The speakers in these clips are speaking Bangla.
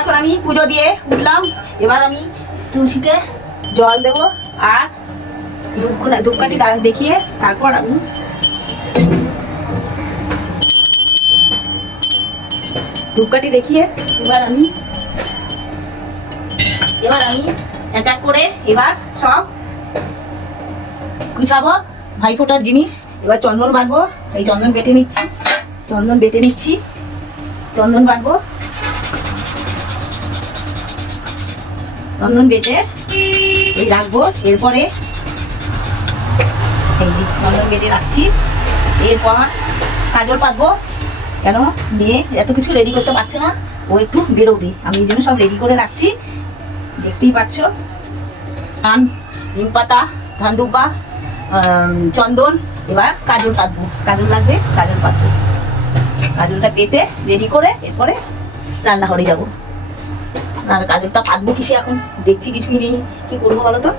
এখন আমি পুজো দিয়ে উঠলাম। এবার আমি তুলসীকে জল দেব আর ধূপকাঠি দেখিয়ে তারপর আমি ধূপকাঠি দেখিয়ে এবার আমি এক এক করে এবার সব গুছাবো ভাইফোঁটার জিনিস। এবার চন্দন বাটবো, এই চন্দন বেটে নিচ্ছি, চন্দন বাটবো, চন্দন বেটে এই রাখবো। এরপরে এই চন্দন বেটে রাখছি। এরপর কাজল পাতবো, কেন মেয়ে এত কিছু রেডি করতে পারছে না, ও একটু বেরোবে, আমি এই জন্য সব রেডি করে রাখছি। দেখতেই পাচ্ছ ধান, নিম পাতা, ধান দুব্বা, চন্দন। এবার কাজল পাতবো, কাজল লাগবে, কাজল পাতবো, কাজলটা পেতে রেডি করে এরপরে রান্নাঘরে যাবো। আর কাজলটা পাতবো কিসে এখন দেখছি কিছুই নেই, কি করবো বলো তো।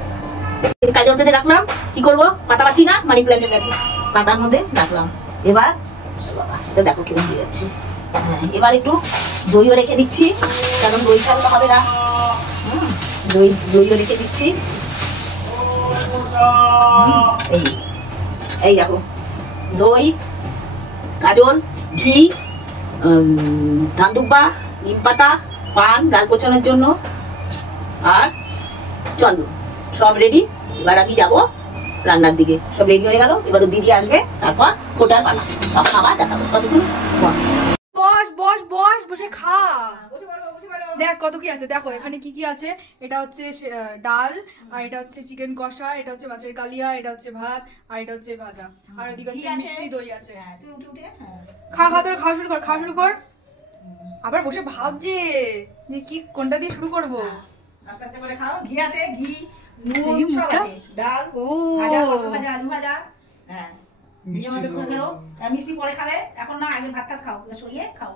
কাজল পেতে রাখলাম, কি করবো, পাতা পাচ্ছি না, মানি প্ল্যান্টের কাছে পাতার মধ্যে রাখলাম। এবার এটা দেখো কেমন হয়ে যাচ্ছে। এবার একটু দইও রেখে দিচ্ছি, কারণ দই ছাড়া তো হবে না। দইও রেখে দিচ্ছি। এই দেখো দই, কাজল, ঘি, ধান দুব্বা, নিম পাতা, পান গাল পোছানোর জন্য আর চন্দন সব রেডি। এবার আমি যাবো রান্নার দিকে, সব রেডি হয়ে গেল। এবার দিদি আসবে, তারপর ফোটার পালা, তখন আবার দেখাবো। কতক্ষণ বস বস বস বসে খা, দেখ কত কি আছে। দেখো এখানে কি কি আছে, এটা হচ্ছে ডাল, আর এটা হচ্ছে চিকেন কষা, এটা হচ্ছে মাছের কালিয়া, এটা হচ্ছে ভাত, আর এটা হচ্ছে ভাজা, আর ওদিকে হচ্ছে মিষ্টি দই আছে। খা খা, তোর খাওয়া শুরু কর, খাওয়া শুরু কর। আবার বসে ভাবছে যে কি কোনটা দিয়ে শুরু করবো। আস্তে আস্তে করে খাও। ঘি আছে, ঘি, নুন সব আছে, ডাল, ভাজা, পটল ভাজা, আলু ভাজা। হ্যাঁ, মিষ্টি পরে খাবে, এখন না, আগে ভাত খাও, সরিয়ে খাও।